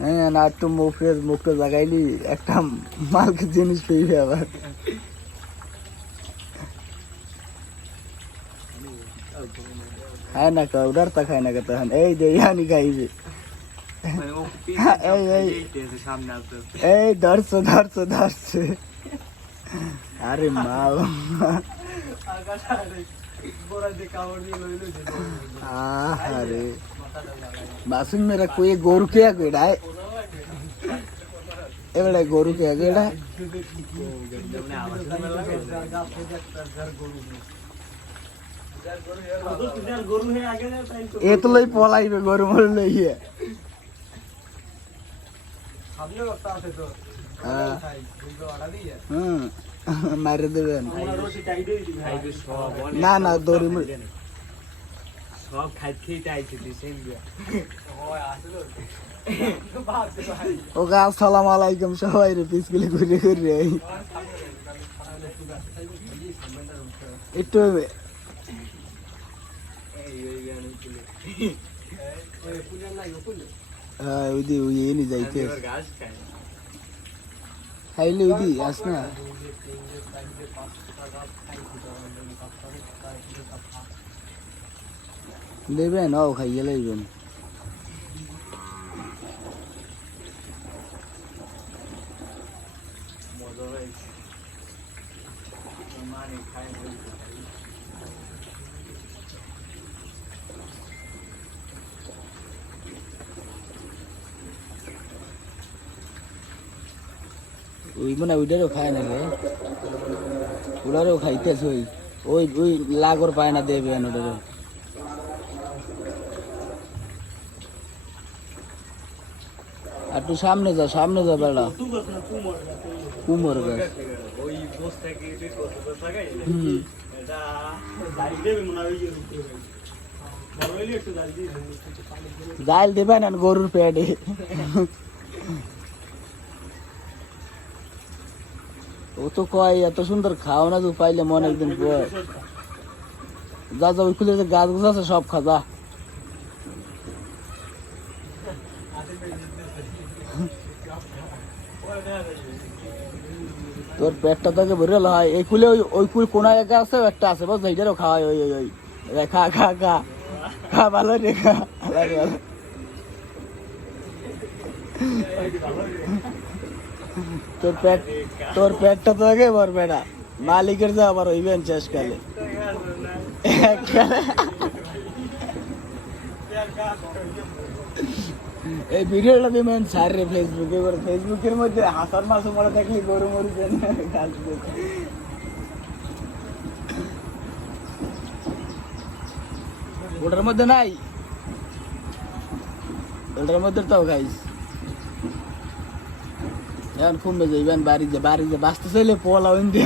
হ্যাঁ না একটু মুখের মুখটা লাগাইলি একটা মালকে জিনিস পেয়ে আবার। খায় না কা উডার তা খায় না কা তখন। এই যে ইয়ানি খাইবে। এই এই। সামনে আসতে এই ধরছো ধরছো ধরছে। আরে মা ও अरे बासुन मेरा कोई गोरु क्या गेड़ा है? ए बड़ा गोरु क्या गेड़ा है? ये तो लई पोलाई में गोरु मोल नहीं है। हमने वक्त आते तो। हाँ। हम्म মারে দেবেন না না দড়ি মুড়ি সব খাইতে খেতে ও গা সালাম আলাইকুম সবাই রে পিসগুলি ঘুরে ঘুরে। একটু হ্যাঁ ওইদি ওই এনি যাইতে খাইলে ওইদি আস না। দেবেন ও খাইয়ে লাইবেন। মজা হয়েছে মানে খায় বলতে ওই মানে ওইটারও খায় না রে। ওটারও খাইতেছে ওই ওই ওই লাগর পায় না দেবেন ওটারও আর তুই সামনে যা সামনে যা বেড়া। কুমোর গাছ। হুম। জাল দেবে মনে হয় ওই যে রুটি হবে বড় হইলে একটু জাল দিয়ে দেবে জাল দেবেন আর গরুর পেটে ও তো কয়, এত সুন্দর খাও না তো পাইলে মনে একদিন পর যা যা, ওই খুলে যে গাছ গুছ আছে সব খা, যা। তোর পেটটা তোকে ভরে হয়, এই কুলে ওই ওই কুল কোনা জায়গা আছে একটা আছে বস এইটারও খাওয়াই ওই ওই ওই। খা খা খা। খা, ভালো রে, খা। ভালো। তোর পেট তোর পেটটা তো আগে ভরবে না মালিকের যা আবার হইবেন শেষকালে এককালে এই ভিডিওটা দিবেন স্যার রে ফেসবুকে এবার ফেসবুকের মধ্যে হাসান মাসু মরে থাকলে গরু মরি দেন ওটার মধ্যে নাই ওটার মধ্যে তাও গাইস এখন কমবে যাইবেন বাড়িতে বাড়িতে বাঁচতে চাইলে পোলা হইতে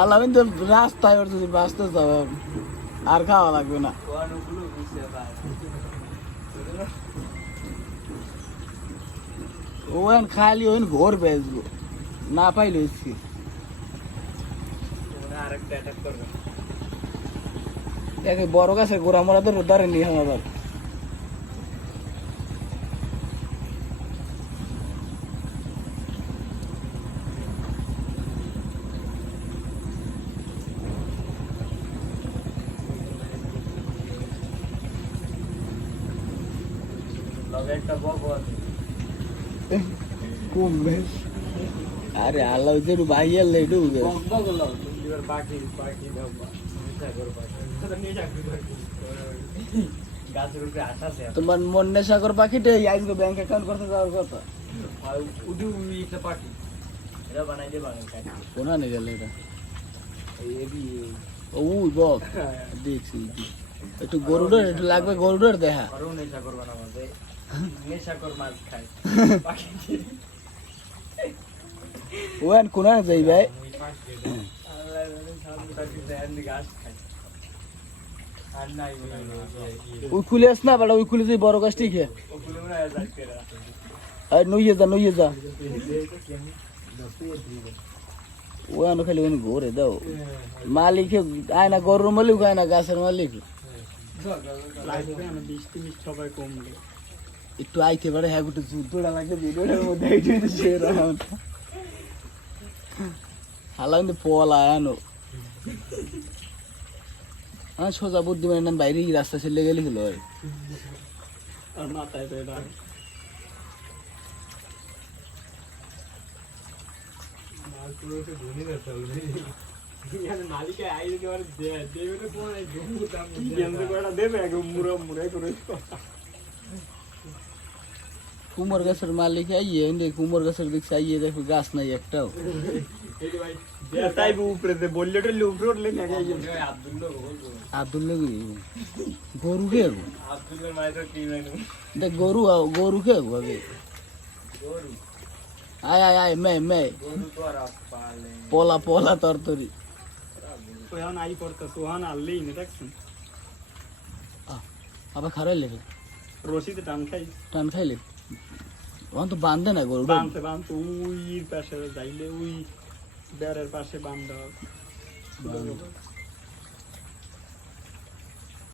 আলামিন তো রাস্তায় যদি বাঁচতে চাও, আর খাওয়া লাগবে না। কোয়ানুগুলো ও এখন খালি ওইন ঘর বেচবো না পাইলে ইসকি করবে বড় গাছে গোড়া মোড়া তো রোদারে নিয়ে আবার লগে একটা বক আছে কমবে আরে আল্লাহ ওদের ভাইয়ার লেটু বক বক হলো এবার পাখি পাখি দাও নিশা নিশা করো গাছের উপরে আশা আছে তোমার মন্নে সাগর পাখিটা আজকে ব্যাংক অ্যাকাউন্ট করতে যাওয়ার কথা। এটা? বানাই দে বানাই এটা দেখছি একটু গরুডার, একটু লাগবে গরুডার দেখা। আরও নেশা করবা না আমাদের নেশা কর মাছ খায় পাখি ও এখন কোনা যাই ভাই আল্লাহ সামনে তাকি দেন গাছ খায় আর নাই মনে হয় ওই খুলে আস না বেটা ওই খুলে যাই বড় গাছটি খেয়ে ওগুলো মনে হয় যাচ্ছে না আর নইয়ে যা নইয়ে যা ও আনো খালি ওখানে ঘুরে দাও মালিক আয় না গরুর মালিক আয় না গাছের মালিক লাগবে না বৃষ্টি মিষ্টি সবাই কমবে একটু আইতে পারে হ্যাঁ একটু জুতোটা লাগে ভিডিওটার মধ্যে হালা কিন্তু পলা আনো হ্যাঁ সোজা বুদ্ধিমান না বাইরে রাস্তা চলে গেলে হলো ওই আর মাথায় তো এটা কুমোর গাছের মালিক আইয়ে এনে কুমোর গাছের দিক আইয়ে দেখো গাছ নাই একটাও। তাই উপরে দে বললে টললে উপরে উঠলে না গাই আব্দুল লগি গরু কে গো? আব্দুলের মায়ের তো কি নাই দেখ গরু আও গরু কে গো আগে। গরু আয় আয় আয় মে মে। গরু তো আর পালে পলা পলা তরতরি। ওখান আই করতেছ ওখান আনলেই না দেখছেন? আবার খারাই লেগে রশিতে টান খাই। টান খাইলে? ওখান তো বাঁধে না গরু বাঁধতে বাঁধতে ওই পাশে যাইলে ওই বেড়ের পাশে বান্ধা।